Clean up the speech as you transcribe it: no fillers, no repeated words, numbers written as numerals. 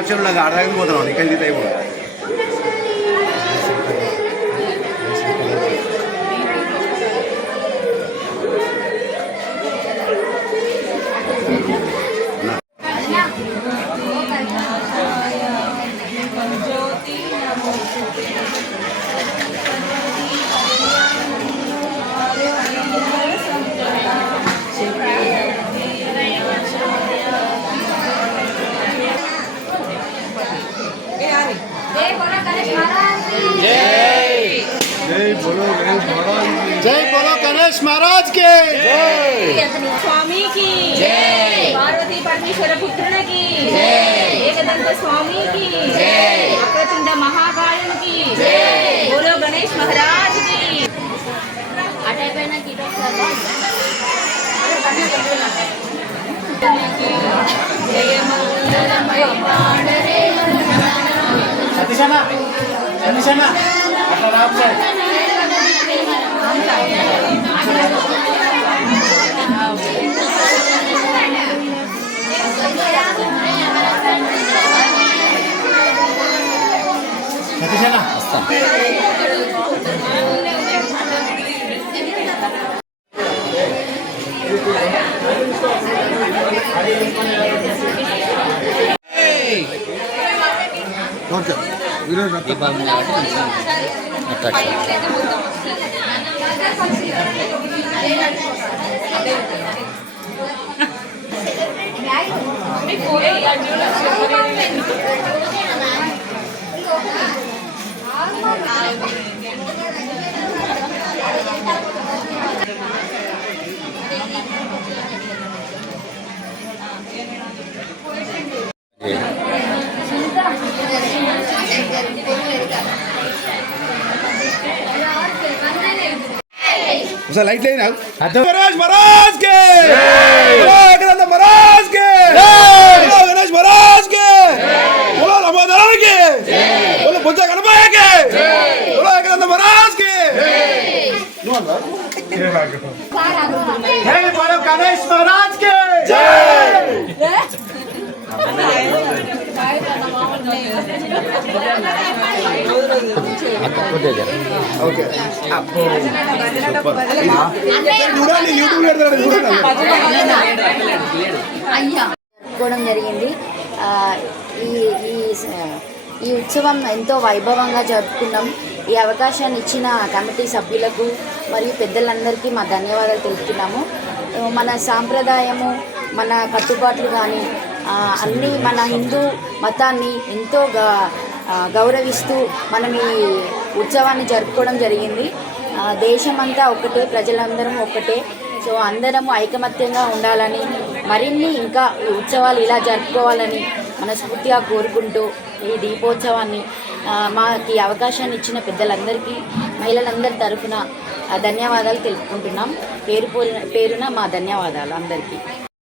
అక్షరంలో అడగకపోతున్నాను పోతున్నాను ఇక్కడ తీత అయిపోయి जय बोलो गणेश महाराज के जय स्वामी की जय पार्वती परमेश्वर पुत्र की जय एकदंत स्वामी की जय वक्रतुंड महाकाल की जय बोलो गणेश महाराज की अटैपैना की जय मंगलमय पांडरे सतीशना सतीशना अट्ला राम साहेब सतीशना उसे लाइट लेना गणेश महाराज के बोलो महाराज के बोलो गणेश महाराज के बोलो रमोदर के बोलो बुद्ध गणपति के बोलो एकदंत महाराज के जय बोलो गणेश महाराज के ఓకే చూడండి యూట్యూబ్ జరుపుకోవడం జరిగింది. ఈ ఉత్సవం ఎంతో వైభవంగా జరుపుకున్నాం. ఈ అవకాశాన్ని ఇచ్చిన కమిటీ సభ్యులకు మరియు పెద్దలందరికీ మా ధన్యవాదాలు తెలుపుతున్నాము. మన సాంప్రదాయము మన కట్టుబాట్లు కానీ అన్నీ మన హిందూ మతాన్ని ఎంతో గౌరవిస్తూ మనం ఈ ఉత్సవాన్ని జరుపుకోవడం జరిగింది. దేశమంతా ఒక్కటే, ప్రజలందరం ఒక్కటే. సో అందరము ఐకమత్యంగా ఉండాలని, మరిన్ని ఇంకా ఉత్సవాలు ఇలా జరుపుకోవాలని మనస్ఫూర్తిగా కోరుకుంటూ ఈ దీపోత్సవాన్ని మాకు అవకాశాన్ని ఇచ్చిన పెద్దలందరికీ మహిళలందరి తరఫున ధన్యవాదాలు తెలుపుకుంటున్నాం. పేరున మా ధన్యవాదాలు అందరికీ.